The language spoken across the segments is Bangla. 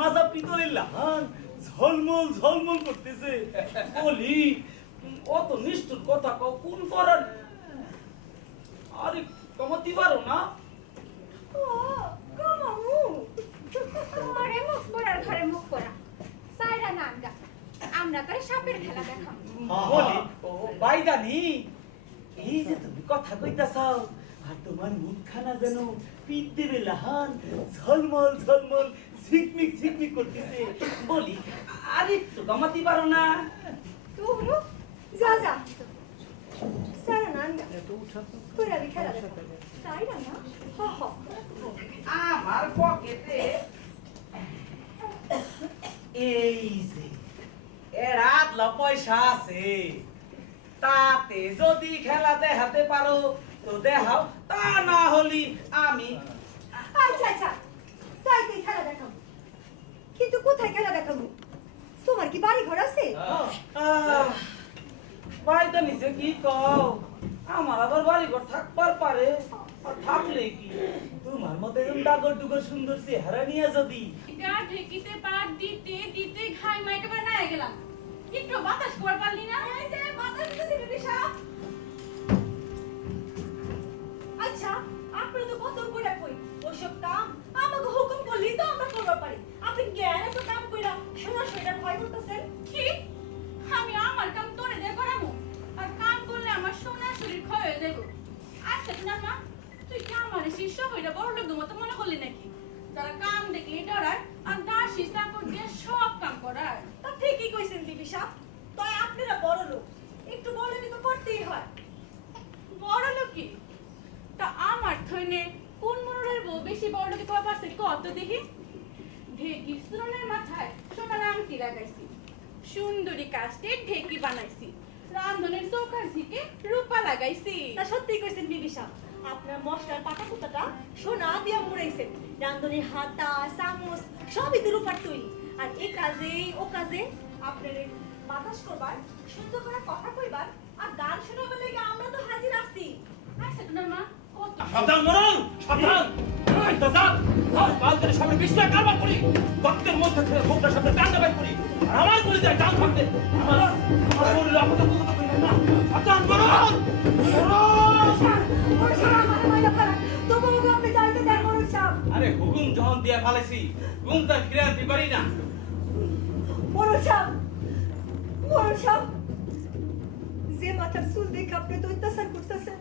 মাজা পিতলের লাহান ঝলমল ঝলমল করতেছে বলি অত নিষ্ঠুর কথা কও কোন পরার আরে কমাতে পারো না ও কমামু আরে মুখ পড়ার ঘরে মুখ পড়া সাইরা নাঙ্গা আমরা করে সাপের খেলা দেখাম বলি ও বাইদানি এই যে তুমি কথা কইতাছাও আর তোমার মুখখানা যেন পিত দেবে লাহান ঝলমল ঝলমল ঝিকমিক ঝিকমিক করতেছে বলি আরে একটু কমাতে পারো না তুরু যা যা সাইরা নাঙ্গা করে আমি খেলা দেখাম সাইরা না হ হ আমার পকেটে এই যে এর আদলা পয়সা আছে তাতে যদি খেলা দেখাতে পারো তো দেখাও তা না হলি আমি আচ্ছা আচ্ছা সাইতে খেলা দেখাম কিন্তু কোথায় খেলা দেখাবো তোমার কি বাড়ি ঘর আছে বাড়িটা নিচে কি কও আমার আবার বাড়ি ঘর থাকবার পারে আর থাকলে কি তোমার মতো এরকম ডাগর ডুগর সুন্দর চেহারা নিয়ে যদি গা ঢেকিতে পাট দিতে দিতে ঘাই মা একেবারে না গেলাম একটু বাতাস কর পারলি না এই যে বাতাস দিতেছি বিবি সাহেব আচ্ছা আপনি তো কত করে কই ওসব কাম আমাকে হুকুম করলেই তো আমরা করতে পারি আপনি জ্ঞান এত কাম কইরা শোনা সেটা ভয় করতেছেন কি আমি আমার কাম তোরে দিয়ে করামু আর কাম করলে আমার সোনা শরীর ক্ষয় হয়ে যাবে আচ্ছা না মা তুই কি আমার শিষ্য হইরা বড় লোক মতো মনে করলি নাকি তারা কাম দেখলে ডরায় আর দাসী চাকর দিয়ে সব কাম করায় তা ঠিকই কইছেন বিবি সাহেব তাই আপনারা বড় লোক একটু বড় লোক তো করতেই হয় বড় লোকই তা আমার থইনে কোন মনোরের বউ বেশি বড় লোকে কয় পারছে কত দেখি ঢেকি সুরনের মাথায় সোনার আংটি লাগাইছি সুন্দরী কাস্টে ঢেকি বানাইছি রান্ধনের চৌকার ঝিকে রূপা লাগাইছি তা সত্যি কইছেন বিবি সাহেব আপনার মশলার পাতা কুতাটা সোনা দিয়া মুড়াইছেন রান্ধনির হাতা চামচ সবই তো রূপার তৈরি আর এই কাজে ও কাজে আপনার বাতাস করবার সুন্দর করে কথা কইবার আর গান শোনাবার লাগি আমরা তো হাজির আছি আচ্ছা তোমার মা কত সাবধান মরণ সাবধান ইন্তজার আর বালদের সামনে বিস্তার কারবার করি ভক্তের মধ্যে থেকে ভোগটার সামনে কান্না বাই করি আর আমার করে যায় ডান থাকতে আমার বলে আপনি কথা কইলেন না সাবধান মরণ আরে হুকুম যখন দিয়া ফেলেছি হুকুম তার ফিরে আনতে পারি না যে মাথার চুল দেখে আপনি তো অত্যাচার করতেছেন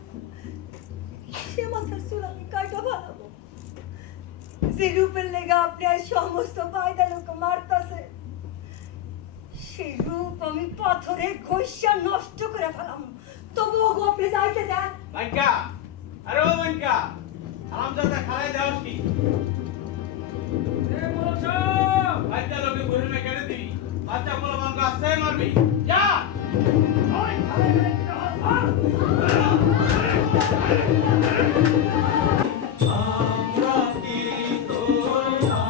সে মাথার চুল আমি কাটা ভালো যে রূপের লেগে আপনি আর সমস্ত বাইদা লোক মারতেছে সেই রূপ আমি পাথরে ঘষা নষ্ট করে ফেলাম তবুও গো আপনি যাইতে দেন মাইকা আরে ও মাইকা আরাম দাদা খালাই দাও কি এ বলছো বাইদা লোকে ঘুরে মে কেটে দিবি বাচ্চা বলা বানকা আসে মারবি যা ওই খালাই আমরা কি তোর না